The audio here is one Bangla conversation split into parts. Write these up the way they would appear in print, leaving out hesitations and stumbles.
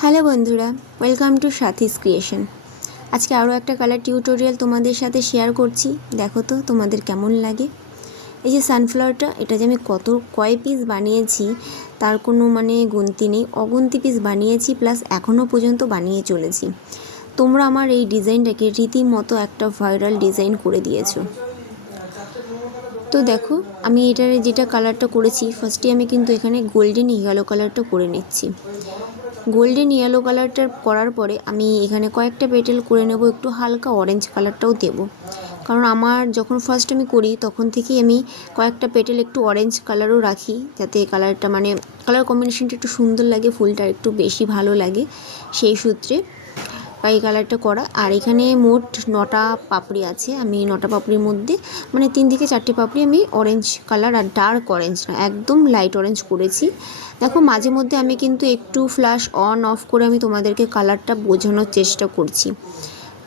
হ্যালো বন্ধুরা, ওয়েলকাম টু সাথীস ক্রিয়েশন। আজকে আরও একটা কালার টিউটোরিয়াল তোমাদের সাথে শেয়ার করছি। দেখো তো তোমাদের কেমন লাগে। এই যে সানফ্লাওয়ারটা, এটা যে আমি কয় পিস বানিয়েছি তার কোনো গুনতি নেই। অগুন্তি পিস বানিয়েছি, প্লাস এখনও পর্যন্ত বানিয়ে চলেছি। তোমরা আমার এই ডিজাইনটাকে রীতিমতো একটা ভাইরাল ডিজাইন করে দিয়েছো। তো দেখো, আমি এটার যেটা কালারটা করেছি, ফার্স্টে আমি কিন্তু এখানে গোল্ডেন ইয়েলো কালারটা করে নিচ্ছি। গোল্ডেন ইয়েলো কালারটা করার পরে আমি এখানে কয়েকটা পেটেল করে নেব, একটু হালকা অরেঞ্জ কালারটাও দেব, কারণ আমার যখন ফার্স্ট আমি করি তখন থেকেই আমি কয়েকটা পেটেল একটু অরেঞ্জ কালারও রাখি, যাতে কালারটা কালার কম্বিনেশনটা একটু সুন্দর লাগে, ফুলটা একটু বেশি ভালো লাগে, সেই সূত্রে এই কালারটা করা। আর এখানে মোট 9টা পাপড়ি আছে। আমি 9টা পাপড়ির মধ্যে 3 থেকে 4টে পাপড়ি আমি অরেঞ্জ কালার, আর ডার্ক অরেঞ্জ না, একদম লাইট অরেঞ্জ করেছি। দেখো, মাঝে মধ্যে আমি কিন্তু একটু ফ্ল্যাশ অন অফ করে আমি তোমাদেরকে কালারটা বোঝানোর চেষ্টা করছি।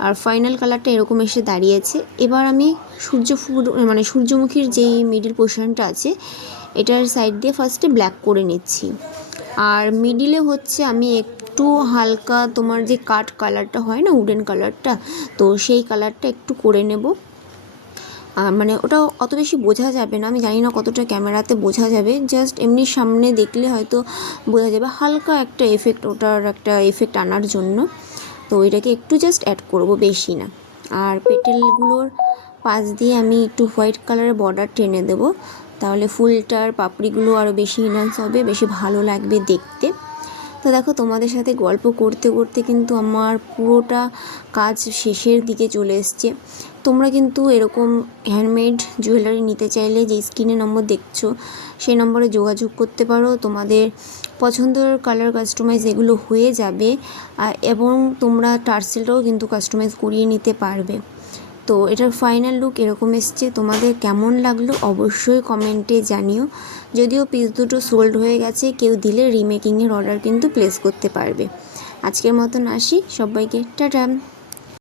আর ফাইনাল কালারটা এরকম এসে দাঁড়িয়েছে। এবার আমি সূর্যমুখীর যেই মিডিল পোর্শনটা আছে, এটার সাইড দিয়ে ফার্স্টে ব্ল্যাক করে নিচ্ছি। আর মিডিলে হচ্ছে আমি একটু হালকা তোমার যে কাঠ কালারটা হয় না, উডেন কালারটা, তো সেই কালারটা একটু করে নেব। ওটা অত বেশি বোঝা যাবে না, আমি জানি না কতটা ক্যামেরাতে বোঝা যাবে, জাস্ট এমনি সামনে দেখলে হয়তো বোঝা যাবে, হালকা একটা এফেক্ট, ওটার একটা এফেক্ট আনার জন্য। তো এটাকে একটু জাস্ট অ্যাড করব, বেশি না। আর পেটেলগুলোর পাশ দিয়ে আমি একটু হোয়াইট কালারের বর্ডার টেনে দেবো, তাহলে ফুলটার পাপড়িগুলো আরও বেশি ইনহ্যান্স হবে, বেশি ভালো লাগবে দেখতে। তো দেখো, তোমাদের সাথে গল্প করতে করতে কিন্তু আমার পুরোটা কাজ শেষের দিকে চলে এসছে। তোমরা কিন্তু এরকম হ্যান্ডমেড জুয়েলারি নিতে চাইলে যে স্ক্রিনে নম্বর দেখছো, সেই নম্বরে যোগাযোগ করতে পারো। তোমাদের পছন্দের কালার কাস্টমাইজ এগুলো হয়ে যাবে, এবং তোমরা টার্সেলটাও কিন্তু কাস্টমাইজ করিয়ে নিতে পারবে। তো এটার ফাইনাল লুক এরকম এসছে। তোমাদের কেমন লাগলো অবশ্যই কমেন্টে জানিও। যদিও পিস দুটো সোল্ড হয়ে গেছে, কেউ দিলে রিমেকিংয়ের অর্ডার কিন্তু প্লেস করতে পারবে। আজকের মতন আসি, সবাইকে টাটা।